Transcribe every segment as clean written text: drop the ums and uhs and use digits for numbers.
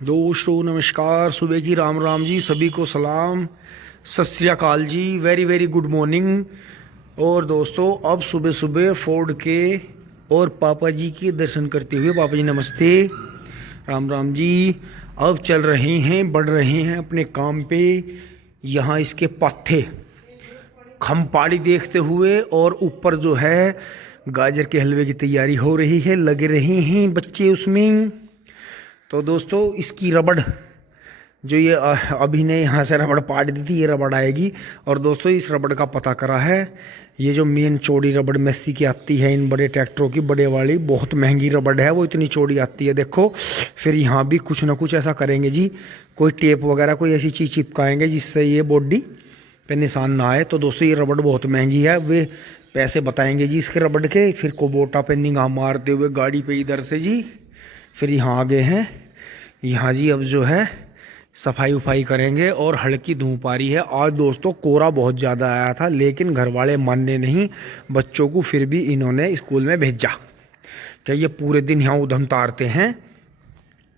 दोस्तों नमस्कार, सुबह की राम राम जी, सभी को सलाम, सत श्री अकाल जी, वेरी वेरी गुड मॉर्निंग। और दोस्तों अब सुबह सुबह फोर्ड के और पापा जी के दर्शन करते हुए, पापा जी नमस्ते, राम राम जी। अब चल रहे हैं, बढ़ रहे हैं अपने काम पे। यहाँ इसके पत्ते खमपाड़ी देखते हुए और ऊपर जो है गाजर के हलवे की तैयारी हो रही है, लगे रहे हैं बच्चे उसमें। तो दोस्तों इसकी रबड़ जो ये अभी ने यहाँ से रबड़ पाट दी थी, ये रबड़ आएगी। और दोस्तों इस रबड़ का पता करा है, ये जो मेन चौड़ी रबड़ मेसी की आती है इन बड़े ट्रैक्टरों की, बड़े वाली बहुत महंगी रबड़ है, वो इतनी चौड़ी आती है देखो। फिर यहाँ भी कुछ ना कुछ ऐसा करेंगे जी, कोई टेप वगैरह कोई ऐसी चीज़ चिपकाएंगे जिससे ये बॉडी पे निशान ना आए। तो दोस्तों ये रबड़ बहुत महंगी है, वे पैसे बताएंगे जी इसके रबड़ के। फिर कोबोटा पे निगाह मारते हुए गाड़ी पे इधर से जी, फिर यहाँ आ गए हैं। यहाँ जी अब जो है सफाई उफाई करेंगे और हल्की धूप आ रही है। आज दोस्तों कोहरा बहुत ज़्यादा आया था, लेकिन घर वाले मानने नहीं बच्चों को, फिर भी इन्होंने स्कूल में भेजा। क्या ये पूरे दिन यहाँ उधम तारते हैं।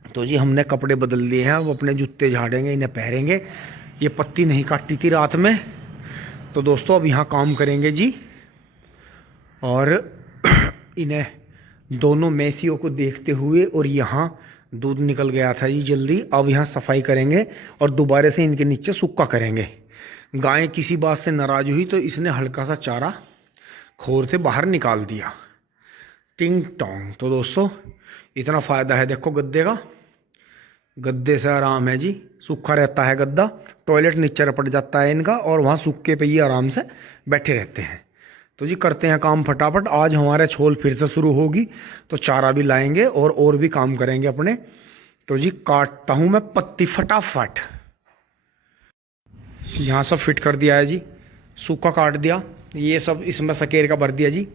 तो जी हमने कपड़े बदल दिए हैं, अब अपने जूते झाड़ेंगे, इन्हें पहनेंगे। ये पत्ती नहीं काटी थी रात में। तो दोस्तों अब यहाँ काम करेंगे जी, और इन्हें दोनों मैसियों को देखते हुए। और यहाँ दूध निकल गया था जी जल्दी, अब यहाँ सफाई करेंगे और दोबारा से इनके नीचे सूखा करेंगे। गाय किसी बात से नाराज हुई तो इसने हल्का सा चारा खोर से बाहर निकाल दिया, टिंग टोंग। तो दोस्तों इतना फ़ायदा है देखो गद्दे का, गद्दे से आराम है जी, सूखा रहता है गद्दा। टॉयलेट नीचे रपट जाता है इनका और वहाँ सूखे पे ही आराम से बैठे रहते हैं। तो जी करते हैं काम फटाफट। आज हमारे छोल फिर से शुरू होगी, तो चारा भी लाएंगे और भी काम करेंगे अपने। तो जी काटता हूँ मैं पत्ती फटाफट। यहाँ सब फिट कर दिया है जी, सूखा काट दिया, ये सब इसमें सकेर का भर दिया जी,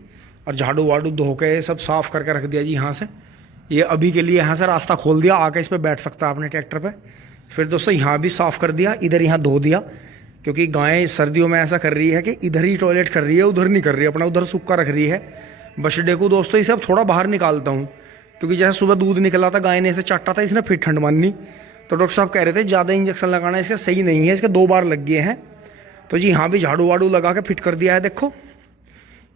और झाड़ू वाड़ू धो के सब साफ करके रख दिया जी। यहाँ से ये अभी के लिए यहाँ से रास्ता खोल दिया, आके इस पर बैठ सकता है अपने ट्रैक्टर पे। फिर दोस्तों यहाँ भी साफ़ कर दिया, इधर यहाँ धो दिया, क्योंकि गाय सर्दियों में ऐसा कर रही है कि इधर ही टॉयलेट कर रही है, उधर नहीं कर रही है, अपना उधर सूखा रख रही है। बछड़े को दोस्तों इसे अब थोड़ा बाहर निकालता हूँ, क्योंकि जैसे सुबह दूध निकला था गाय ने इसे चाटा था, इसने फिर ठंड मानी। तो डॉक्टर साहब कह रहे थे ज़्यादा इंजेक्शन लगाना इसका सही नहीं है, इसके 2 बार लग गए हैं। तो जी यहाँ भी झाड़ू वाड़ू लगा के फिट कर दिया है देखो।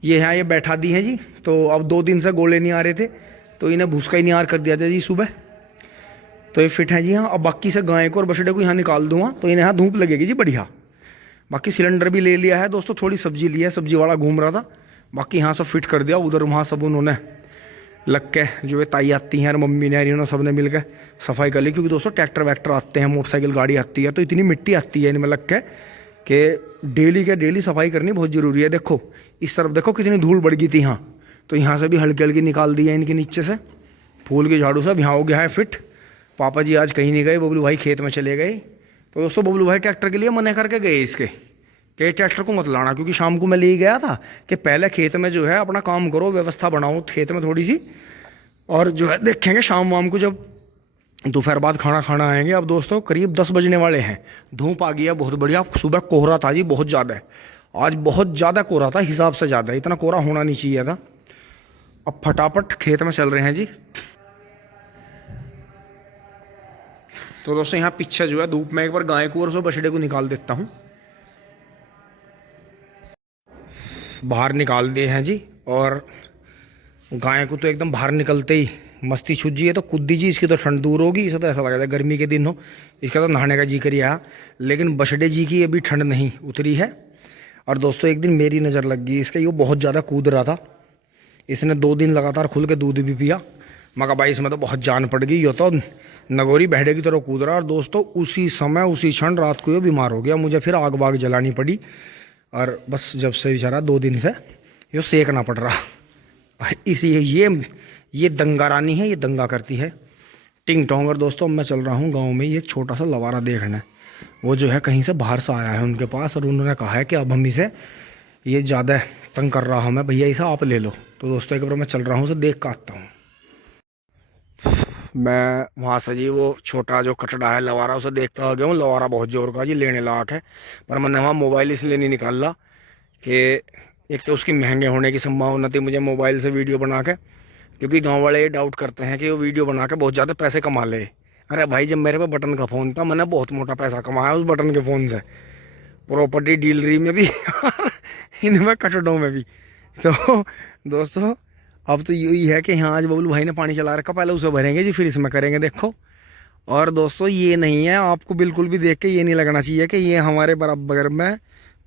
ये यहाँ ये बैठा दी हैं जी। तो अब 2 दिन से गोले नहीं आ रहे थे, तो इन्हें भूस का ही निहार कर दिया था जी सुबह। तो ये फिट है जी हाँ। अब बाकी से गाय को और बछड़े को यहाँ निकाल दूँगा, तो इन्हें यहाँ धूप लगेगी जी बढ़िया। बाकी सिलेंडर भी ले लिया है दोस्तों, थोड़ी सब्जी ली है, सब्जी वाला घूम रहा था। बाकी यहाँ सब फिट कर दिया, उधर वहाँ सब उन्होंने लग के, जो ये ताई आती हैं और मम्मी ने, इन्होंने सब ने मिल के सफाई कर ली। क्योंकि दोस्तों ट्रैक्टर वैक्टर आते हैं, मोटरसाइकिल गाड़ी आती है, तो इतनी मिट्टी आती है इनमें लग के कि डेली के डेली सफाई करनी बहुत ज़रूरी है। देखो इस तरफ देखो कितनी धूल बढ़ गई थी यहाँ, तो यहाँ से भी हल्की हल्की निकाल दी है इनके नीचे से फूल की झाड़ू सब। यहाँ हो गया है फिट। पापा जी आज कहीं नहीं गए, बबलू भाई खेत में चले गए। तो दोस्तों बबलू भाई ट्रैक्टर के लिए मना करके गए इसके, कि ट्रैक्टर को मत लाना, क्योंकि शाम को मैं ले गया था कि पहले खेत में जो है अपना काम करो, व्यवस्था बनाओ खेत में थोड़ी सी, और जो है देखेंगे शाम वाम को जब दोपहर बाद खाना खाना आएंगे। अब दोस्तों करीब 10 बजने वाले हैं, धूप आ गई है बहुत बढ़िया। सुबह कोहरा था जी बहुत ज़्यादा, आज बहुत ज़्यादा कोहरा था, हिसाब से ज़्यादा, इतना कोहरा होना नहीं चाहिए था। अब फटाफट खेत में चल रहे हैं जी। तो दोस्तों यहाँ पीछे जो है धूप में एक बार गाय को और उसमें बछड़े को निकाल देता हूँ, बाहर निकाल दिए हैं जी। और गाय को तो एकदम बाहर निकलते ही मस्ती छूट जी है, तो कुद्दी जी इसकी तो ठंड दूर होगी। इसे तो ऐसा लगा था गर्मी के दिन हो, इसका तो नहाने का जी करिया। लेकिन बछड़े जी की अभी ठंड नहीं उतरी है। और दोस्तों एक दिन मेरी नज़र लग गई इसका, ये बहुत ज़्यादा कूद रहा था, इसने 2 दिन लगातार खुल के दूध भी पिया। मगर भाई इसमें तो बहुत जान पड़ गई, ये तो नगोरी बहड़े की तरह कूद रहा। और दोस्तों उसी समय उसी क्षण रात को ये बीमार हो गया, मुझे फिर आग वाग जलानी पड़ी। और बस जब से बेचारा 2 दिन से ये सेकना पड़ रहा। इसी ये दंगा रानी है, ये दंगा करती है टिंग टोंग। और दोस्तों मैं चल रहा हूँ गांव में एक छोटा सा लवारा देखना, वो जो है कहीं से बाहर से आया है उनके पास, और उन्होंने कहा है कि अब हम इसे, ये ज़्यादा तंग कर रहा हूँ मैं, भैया इसे आप ले लो। तो दोस्तों एक बार मैं चल रहा हूँ, उसे देख कर आता हूँ मैं। वहाँ से जी वो छोटा जो कटड़ा है लवारा, उसे देख कर आ गया हूँ। लवारा बहुत जोर का जी, लेने लायक है, पर मैंने वहाँ मोबाइल इसलिए नहीं निकाला कि एक तो उसकी महंगे होने की संभावना थी मुझे मोबाइल से वीडियो बना के, क्योंकि गांव वाले ये डाउट करते हैं कि वो वीडियो बना के बहुत ज़्यादा पैसे कमा ले अरे भाई जब मेरे पे बटन का फ़ोन था मैंने बहुत मोटा पैसा कमाया उस बटन के फ़ोन से, प्रॉपर्टी डीलरी में भी और इनमें कटड़ों में भी। तो दोस्तों अब तो यही है कि हाँ आज बबलू भाई ने पानी चला रखा, पहले उसे भरेंगे जी फिर इसमें करेंगे देखो। और दोस्तों ये नहीं है, आपको बिल्कुल भी देख के ये नहीं लगना चाहिए कि ये हमारे बराबर में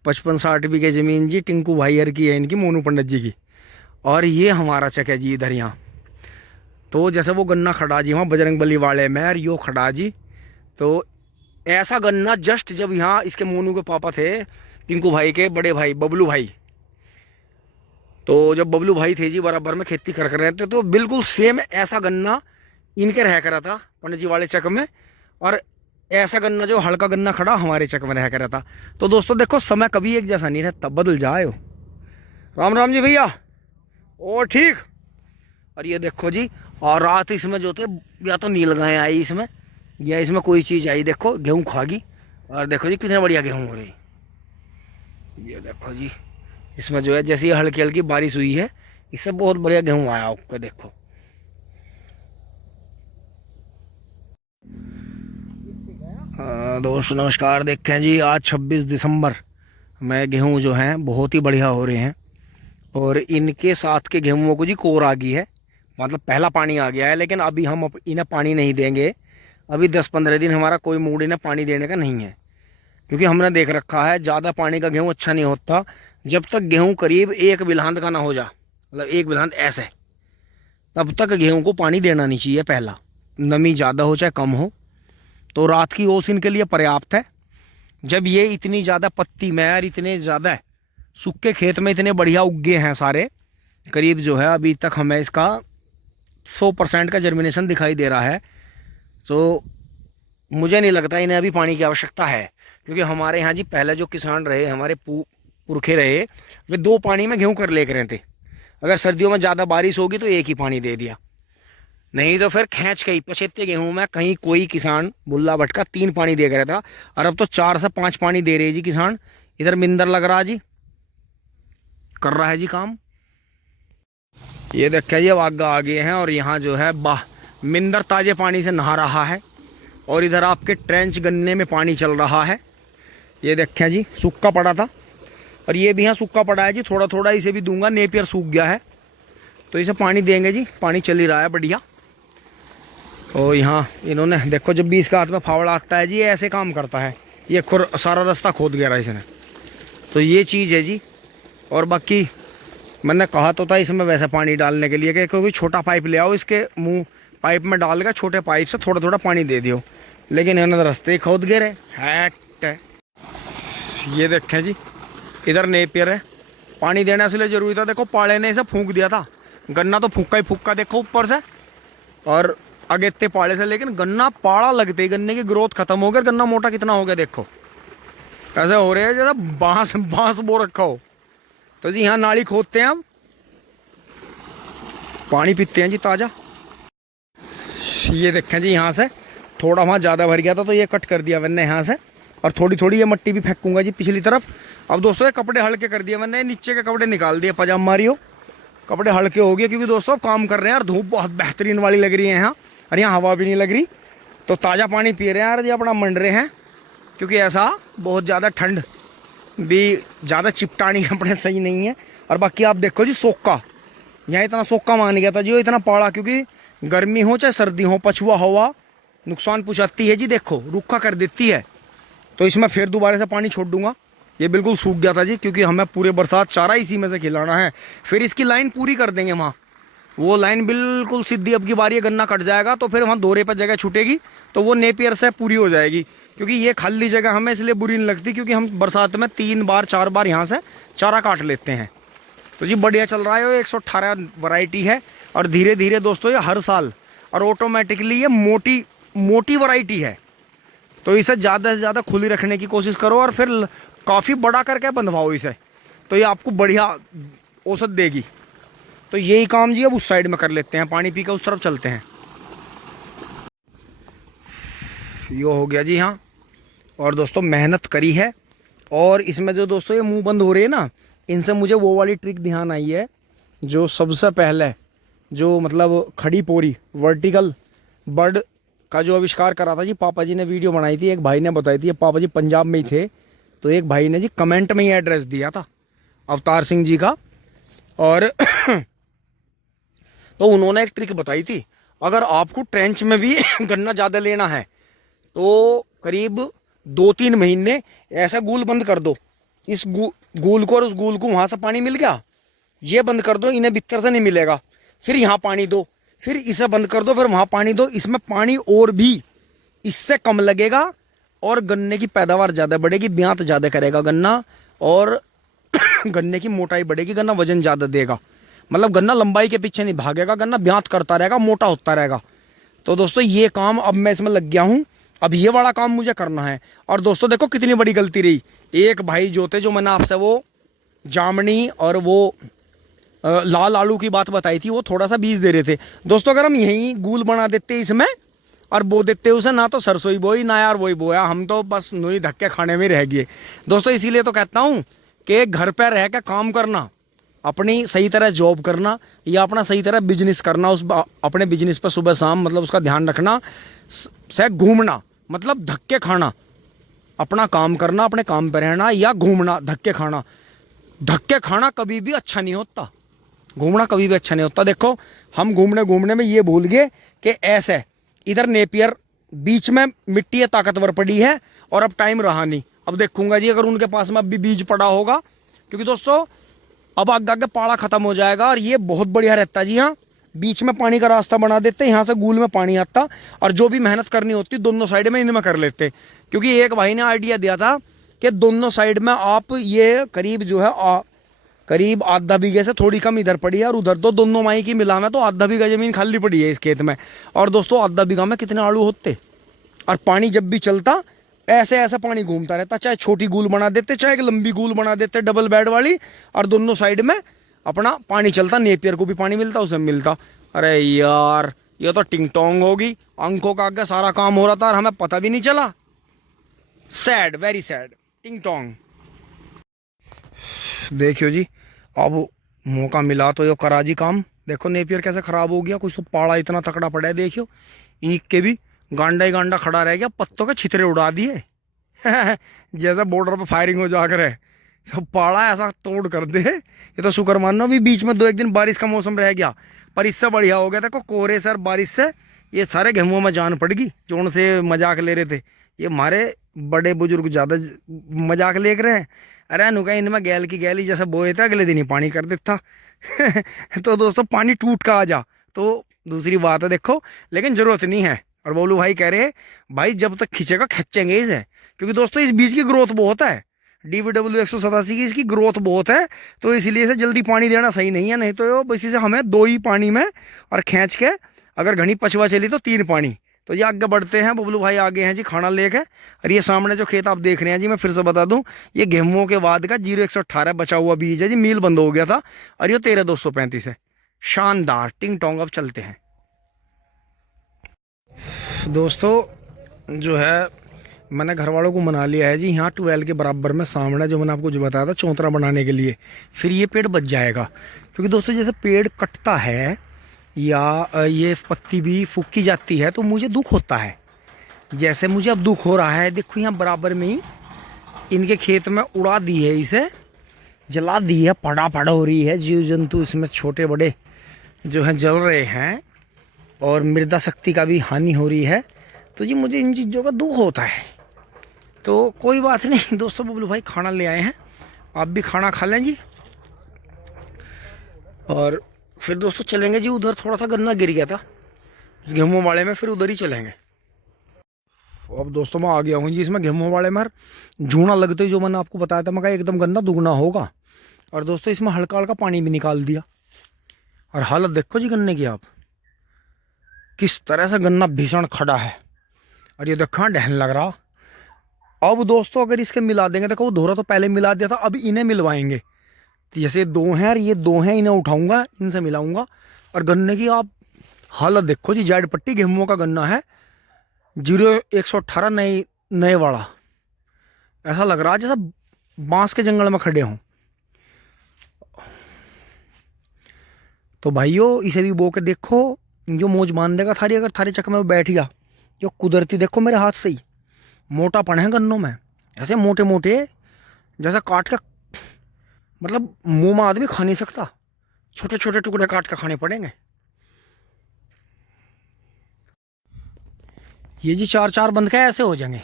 55-60 बीघे ज़मीन जी टिंकू भाईयर की है, इनकी मोनू पंडित जी की, और ये हमारा चक है जी इधर यहाँ। तो जैसे वो गन्ना खड़ा जी वहाँ बजरंग बली वाले में और यो खड़ा जी, तो ऐसा गन्ना जस्ट जब यहाँ इसके मोनू के पापा थे टिंकू भाई के बड़े भाई बबलू भाई, तो जब बबलू भाई थे जी बराबर में खेती कर रहे थे, तो बिल्कुल सेम ऐसा गन्ना इनके रह करा था पंडित जी वाले चक में, और ऐसा गन्ना जो हल्का गन्ना खड़ा हमारे चक में रह करा था। तो दोस्तों देखो समय कभी एक जैसा नहीं रहता, बदल जाए हो। राम राम जी भैया, और ठीक। और ये देखो जी, और रात इसमें जो थे या तो नील गाय आई इसमें या इसमें कोई चीज़ आई, देखो गेहूँ खागी। और देखो जी कितने बढ़िया गेहूँ हो रही, ये देखो जी इसमें जो है जैसे हल्की हल्की बारिश हुई है इससे बहुत बढ़िया गेहूँ आया आपको। देखो दोस्त नमस्कार, देखें जी आज 26 दिसंबर में गेहूँ जो हैं बहुत ही बढ़िया हो रहे हैं, और इनके साथ के गेहूँों को जी कोर आ गई है, मतलब पहला पानी आ गया है। लेकिन अभी हम इन्हें पानी नहीं देंगे, अभी 10-15 दिन हमारा कोई मूड इन्हें पानी देने का नहीं है, क्योंकि हमने देख रखा है ज़्यादा पानी का गेहूँ अच्छा नहीं होता। जब तक गेहूँ करीब 1 बिलहंद का ना हो जा, मतलब 1 बिलहंद ऐसे, तब तक गेहूँ को पानी देना नहीं चाहिए। पहला नमी ज़्यादा हो चाहे कम हो, तो रात की ओस इनके लिए पर्याप्त है। जब ये इतनी ज़्यादा पत्ती में और इतने ज़्यादा सूखे खेत में इतने बढ़िया उगे हैं सारे, करीब जो है अभी तक हमें इसका 100% का जर्मिनेशन दिखाई दे रहा है, तो मुझे नहीं लगता इन्हें अभी पानी की आवश्यकता है। क्योंकि हमारे यहाँ जी पहले जो किसान रहे, हमारे पुरखे रहे, वे 2 पानी में गेहूँ कर लेकर रहे थे। अगर सर्दियों में ज़्यादा बारिश होगी तो 1 ही पानी दे दिया, नहीं तो फिर खींच के ही पछेते गेहूँ में कहीं कोई किसान बुल्ला भटका 3 पानी दे रहा था, और अब तो 4 से 5 पानी दे रहे जी किसान। इधर मिंदर लग रहा जी, कर रहा है जी काम। ये देखिए ये वागा आ गए हैं, और यहाँ जो है मिंदर ताजे पानी से नहा रहा है, और इधर आपके ट्रेंच गन्ने में पानी चल रहा है। ये देखें जी सूखा पड़ा था, और ये भी यहाँ सूखा पड़ा है जी, थोड़ा थोड़ा इसे भी दूंगा, नेपियर सूख गया है तो इसे पानी देंगे जी, पानी चल ही रहा है बढ़िया। और यहाँ इन्होंने देखो जब भी इसका हाथ में फावड़ा आता है जी ये ऐसे काम करता है, ये सारा रास्ता खोद गया इसने, तो ये चीज़ है जी। और बाकी मैंने कहा तो था इसमें वैसे पानी डालने के लिए कि कोई छोटा पाइप ले आओ, इसके मुंह पाइप में डाल कर छोटे पाइप से थोड़ा थोड़ा पानी दे दियो, लेकिन इन्होंने रास्ते खोद गए रहे है। ये देखें जी इधर नेपियर है, पानी देना इसलिए जरूरी था, देखो पाले ने इसे फूंक दिया था, गन्ना तो फूका ही फूका देखो ऊपर से और अगेते पाले से, लेकिन गन्ना पाड़ा लगते ही गन्ने की ग्रोथ खत्म हो गई, गन्ना मोटा कितना हो गया देखो, ऐसे हो रहे हैं जैसा बांस बो रखा हो। तो जी यहाँ नाली खोदते हैं, अब पानी पीते हैं जी ताज़ा। ये देखें जी यहाँ से थोड़ा वहाँ ज़्यादा भर गया था तो ये कट कर दिया मैंने यहाँ से, और थोड़ी थोड़ी ये मट्टी भी फेंकूंगा जी पिछली तरफ। अब दोस्तों ये कपड़े हल्के कर दिए मैंने, नीचे के कपड़े निकाल दिए, पजामा मारी हो, कपड़े हल्के हो गए, क्योंकि दोस्तों अब काम कर रहे हैं और धूप बहुत बेहतरीन वाली लग रही है यहाँ, और यहाँ हवा भी नहीं लग रही, तो ताज़ा पानी पी रहे हैं यार जी, अपना मंड रहे हैं, क्योंकि ऐसा बहुत ज़्यादा ठंड भी ज़्यादा चिपटानी कपड़े सही नहीं है। और बाकी आप देखो जी सोक्का, यहाँ इतना सोक्का मान गया था जी, वो इतना पाड़ा, क्योंकि गर्मी हो चाहे सर्दी हो पछुआ हवा नुकसान पहुँचाती है जी, देखो रूखा कर देती है। तो इसमें फिर दोबारा से पानी छोड़ दूंगा, ये बिल्कुल सूख गया था जी, क्योंकि हमें पूरे बरसात चारा इसी में से खिलाना है। फिर इसकी लाइन पूरी कर देंगे वहाँ, वो लाइन बिल्कुल सीधी, अब की बार ये गन्ना कट जाएगा तो फिर वहाँ दोरे पर जगह छूटेगी, तो वो नेपियर से पूरी हो जाएगी। क्योंकि ये खाली जगह हमें इसलिए बुरी नहीं लगती, क्योंकि हम बरसात में 3-4 बार यहाँ से चारा काट लेते हैं। तो जी बढ़िया चल रहा है, 118 वैरायटी है, और धीरे धीरे दोस्तों ये हर साल और ऑटोमेटिकली ये मोटी वैरायटी है, तो इसे ज़्यादा से ज़्यादा खुली रखने की कोशिश करो, और फिर काफ़ी बड़ा करके बंधवाओ इसे, तो ये आपको बढ़िया औसत देगी। तो यही काम जी अब उस साइड में कर लेते हैं, पानी पी कर उस तरफ चलते हैं। ये हो गया जी हाँ, और दोस्तों मेहनत करी है, और इसमें जो दोस्तों ये मुंह बंद हो रही है ना, इनसे मुझे वो वाली ट्रिक ध्यान आई है, जो सबसे पहले जो मतलब खड़ी पोरी वर्टिकल बर्ड का जो आविष्कार करा था जी, पापा जी ने वीडियो बनाई थी, एक भाई ने बताई थी, पापा जी पंजाब में ही थे, तो एक भाई ने जी कमेंट में ही एड्रेस दिया था अवतार सिंह जी का। और तो उन्होंने एक ट्रिक बताई थी, अगर आपको ट्रेंच में भी गन्ना ज़्यादा लेना है तो करीब 2-3 महीने ऐसा गूल बंद कर दो, इस गूल को और उस गूल को, वहाँ से पानी मिल गया, ये बंद कर दो, इन्हें भीतर से नहीं मिलेगा, फिर यहाँ पानी दो, फिर इसे बंद कर दो, फिर वहाँ पानी दो, इसमें पानी और भी इससे कम लगेगा और गन्ने की पैदावार ज़्यादा बढ़ेगी, ब्यात ज़्यादा करेगा गन्ना, और गन्ने की मोटाई बढ़ेगी, गन्ना वजन ज़्यादा देगा, मतलब गन्ना लंबाई के पीछे नहीं भागेगा, गन्ना ब्यात करता रहेगा, मोटा होता रहेगा। तो दोस्तों ये काम अब मैं इसमें लग गया हूँ, अब ये वाला काम मुझे करना है। और दोस्तों देखो कितनी बड़ी गलती रही, एक भाई जो थे, जो मैंने आपसे वो जामनी और वो लाल आलू की बात बताई थी, वो थोड़ा सा बीज दे रहे थे। दोस्तों अगर हम यहीं गूल बना देते इसमें और बो देते उसे, ना तो सरसों ही बोई ना यार वही बोया, हम तो बस नोई धक्के खाने में रह गए। दोस्तों इसीलिए तो कहता हूँ कि घर पर रह के काम करना, अपनी सही तरह जॉब करना या अपना सही तरह बिजनेस करना, उस अपने बिजनेस पर सुबह शाम मतलब उसका ध्यान रखना, से घूमना मतलब धक्के खाना, अपना काम करना, अपने काम पर रहना, या घूमना धक्के खाना। धक्के खाना कभी भी अच्छा नहीं होता, घूमना कभी भी अच्छा नहीं होता। देखो हम घूमने घूमने में ये भूल गए कि ऐसे इधर नेपियर बीच में मिट्टी है ताकतवर पड़ी है और अब टाइम रहा नहीं, अब देखूंगा जी अगर उनके पास में अब भी बीज पड़ा होगा, क्योंकि दोस्तों अब आगे आगे पाड़ा खत्म हो जाएगा और ये बहुत बढ़िया रहता जी। हाँ बीच में पानी का रास्ता बना देते, यहाँ से गूल में पानी आता और जो भी मेहनत करनी होती दोनों साइड में इनमें कर लेते, क्योंकि एक भाई ने आइडिया दिया था कि दोनों साइड में आप ये करीब जो है करीब आधा बीघे से थोड़ी कम इधर पड़ी है और उधर, तो दोनों माई की मिला में तो आधा बीघा जमीन खाली पड़ी है इस खेत में। और दोस्तों आधा बीघा में कितने आलू होते, और पानी जब भी चलता ऐसे ऐसे पानी घूमता रहता, चाहे छोटी गूल बना देते चाहे एक लंबी गूल बना देते डबल बेड वाली, और दोनों साइड में अपना पानी चलता, नेपियर को भी पानी मिलता उसे मिलता। अरे यार ये तो टिंग टोंग होगी, अंकों का आगे सारा काम हो रहा था और हमें पता भी नहीं चला। सैड, वेरी सैड, टिंग टोंग। देखियो जी अब मौका मिला तो यो करा जी काम। देखो नेपियर कैसे खराब हो गया, कुछ तो पाड़ा इतना तकड़ा पड़ा है, देखियो ईंख के भी गांडा ही गांडा खड़ा रह गया, पत्तों के छितरे उड़ा दिए जैसे बॉर्डर पर फायरिंग हो जाकर है, तो पाड़ा ऐसा तोड़ कर दे। ये तो शुक्र मानो भी बीच में 2-1 दिन बारिश का मौसम रह गया, पर इससे बढ़िया हो गया। देखो कोहरे सर बारिश से ये सारे गेहूँ में जान पड़ गई, जो उनसे मजाक ले रहे थे, ये हमारे बड़े बुजुर्ग ज़्यादा मजाक ले रहे हैं। अरे नुका इनमें गैल की गैली जैसे बोए थे अगले दिन ही पानी कर देता तो दोस्तों पानी टूट का आ जा तो दूसरी बात है देखो, लेकिन ज़रूरत नहीं है। और बोलू भाई कह रहे भाई जब तक खींचेगा खींचेंगे इसे, क्योंकि दोस्तों इस बीज की ग्रोथ बहुत है, DVW-187 की इसकी ग्रोथ बहुत है, तो इसलिए इसे जल्दी पानी देना सही नहीं है। नहीं तो बस इसे हमें 2 ही पानी में और खींच के, अगर घनी पछवा चली तो 3 पानी। तो ये आगे बढ़ते हैं, बबलू भाई आगे हैं जी, खाना लेक है। और ये सामने जो खेत आप देख रहे हैं जी, मैं फिर से बता दूं, ये गेहूं के बाद का 0118 बचा हुआ बीज है जी, मील बंद हो गया था, और ये 13235 है। शानदार टिंग टोंग। अब चलते हैं दोस्तों, जो है मैंने घर वालों को मना लिया है जी, यहाँ 12 के बराबर में सामने जो मैंने आपको जो बताया था चौतरा बनाने के लिए, फिर ये पेड़ बच जाएगा। क्योंकि दोस्तों जैसे पेड़ कटता है या ये पत्ती भी फूकी जाती है तो मुझे दुख होता है, जैसे मुझे अब दुख हो रहा है। देखो यहाँ बराबर में ही इनके खेत में उड़ा दी है, इसे जला दी है, पड़ा हो रही है, जीव जंतु इसमें छोटे बड़े जो हैं जल रहे हैं और मृदा शक्ति का भी हानि हो रही है। तो जी मुझे इन चीज़ों का दुख होता है। तो कोई बात नहीं दोस्तों, बबलू भाई खाना ले आए हैं, आप भी खाना खा लें जी। और फिर दोस्तों चलेंगे जी उधर, थोड़ा सा गन्ना गिर गया था गेहूं वाले में, फिर उधर ही चलेंगे। अब दोस्तों मैं आ गया हूँ जी इसमें गेहूं वाले में, झूना लगते ही जो मैंने आपको बताया था, मैं कहा एकदम गन्ना दुगना होगा। और दोस्तों इसमें हल्का हल्का पानी भी निकाल दिया, और हालत देखो जी गन्ने की आप, किस तरह से गन्ना भीषण खड़ा है। और ये देखो डहन लग रहा। अब दोस्तों अगर इसके मिला देंगे, देखो वो धोरा तो पहले मिला दिया था, अब इन्हें मिलवाएंगे। जैसे 2 हैं और ये 2 हैं, इन्हें उठाऊंगा, इनसे मिलाऊंगा। और गन्ने की आप हालत देखो जी, जाड़ पट्टी गेहूं का गन्ना है, 0118 नए वाला, ऐसा लग रहा है जैसा बांस के जंगल में खड़े हों। तो भाइयों इसे भी बो के देखो, जो मौज मान देगा थारी, अगर थारे चक में वो बैठ गया जो कुदरती देखो मेरे हाथ से ही मोटापन है गन्नों में, ऐसे मोटे मोटे जैसा काट का, मतलब मुंह में आदमी खा नहीं सकता, छोटे छोटे टुकड़े काट कर खाने पड़ेंगे। ये जी 4-4 बंद का ऐसे हो जाएंगे।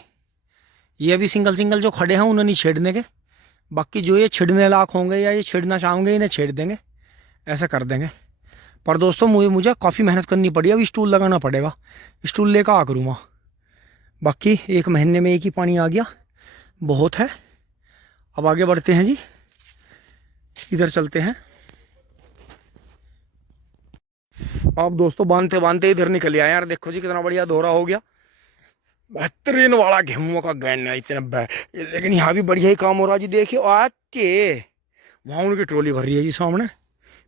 ये अभी सिंगल सिंगल जो खड़े हैं उन्हें नहीं छेड़ने के, बाकी जो ये छिड़ने लायक होंगे या ये छिड़ना चाहोगे इन्हें छेड़ देंगे, ऐसा कर देंगे। पर दोस्तों मुझे काफ़ी मेहनत करनी पड़ी, अभी स्टूल लगाना पड़ेगा, स्टूल लेकर आ करूँगा। बाकी 1 महीने में एक ही पानी आ गया, बहुत है। अब आगे बढ़ते हैं जी, इधर चलते हैं। अब दोस्तों बांधते बांधते इधर निकल आए यार, देखो जी कितना बढ़िया दोहरा हो गया, बेहतरीन वाला गेहूं का गैन है इतना। लेकिन यहाँ भी बढ़िया ही काम हो रहा जी, देखिए आज के वहाँ उनकी ट्रॉली भर रही है जी सामने,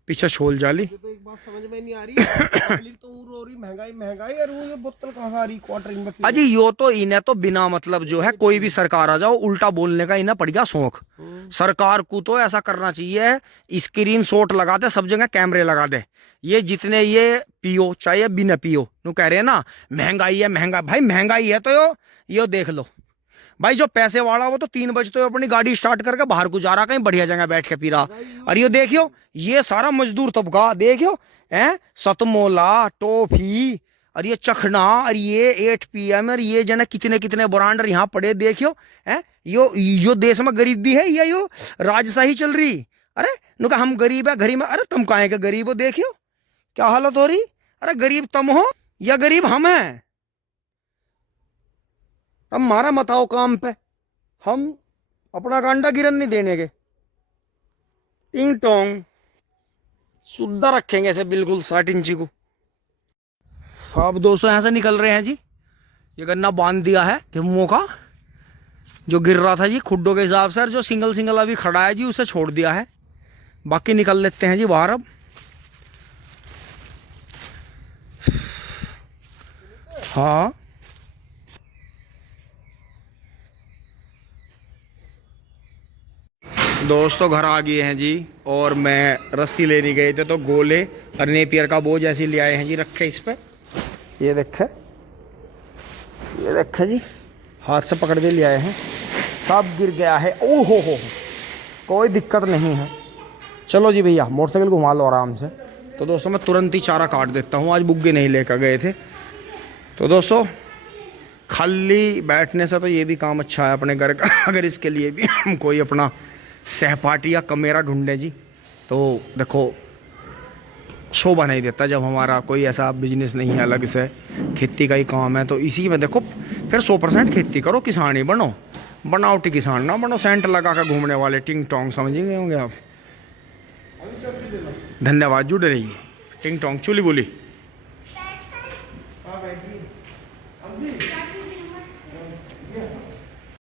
पीछे छोल जाली। तो एक बात समझ में नहीं आ रही पब्लिक तो रो रही महंगाई महंगाई, और वो ये बोतल कहाँ आ रही क्वार्टरिंग में। अजी यो तो इन्हें तो बिना मतलब जो है कोई भी सरकार आ जाओ उल्टा बोलने का इन्हें पड़ गया शौक। सरकार को तो ऐसा करना चाहिए, स्क्रीन शॉट लगा दे, सब जगह कैमरे लगा दे, ये जितने ये पियो चाहे बिना पियो, नु कह रहे हैं ना महंगाई है महंगा, भाई महंगाई है तो यो देख लो भाई, जो पैसे वाला वो तो 3 बजे तो अपनी गाड़ी स्टार्ट करके बाहर को जा रहा, कहीं बढ़िया जगह बैठ के पी रहा। और ये देखियो ये सारा मजदूर तबका देखियो है, सतमोला टॉफी और ये चखना और ये 8 PM और ये जना कितने कितने ब्रांड यहाँ पड़े देखियो है। यो देश में गरीबी है या यो राजशाही चल रही। अरे नुका हम गरीब है गरीब, अरे तुम काहे के गरीब हो, देखियो क्या हालत हो रही। अरे गरीब तुम हो या गरीब हम हैं, तब मारा मत आओ काम पे, हम अपना गांडा गिरन नहीं देने के। टिंग टोंग सुद्धा रखेंगे ऐसे बिल्कुल 60 इंची को। अब दोस्तों यहाँ से निकल रहे हैं जी, ये गन्ना बांध दिया है गेहूं का, जो गिर रहा था जी खुड्डों के हिसाब से, जो सिंगल सिंगल अभी खड़ा है जी उसे छोड़ दिया है। बाकी निकल लेते हैं जी बाहर अब। हाँ दोस्तों घर आ गए हैं जी, और मैं रस्सी लेने गए थे तो गोले और नेपियर का बोझ ऐसे ले आए हैं जी, रखे इस पे, ये देखे जी, हाथ से पकड़ के ले आए हैं, सब गिर गया है। ओहो हो कोई दिक्कत नहीं है। चलो जी भैया मोटरसाइकिल घुमा लो आराम से। तो दोस्तों मैं तुरंत ही चारा काट देता हूँ, आज बुग्गे नहीं लेकर गए थे। तो दोस्तों खाली बैठने से तो ये भी काम अच्छा है अपने घर का, अगर इसके लिए भी हम कोई अपना सहपाठी या कमेरा ढूंढे जी, तो देखो शोभा नहीं देता जब हमारा कोई ऐसा बिजनेस नहीं है, अलग से खेती का ही काम है। तो इसी में देखो फिर 100% खेती करो, किसान ही बनो, बनावटी किसान ना बनो, सेंट लगा कर घूमने वाले टिंग टोंग समझ गए होंगे आप। धन्यवाद, जुड़े रहिए। टिंग टोंग चुली बोली।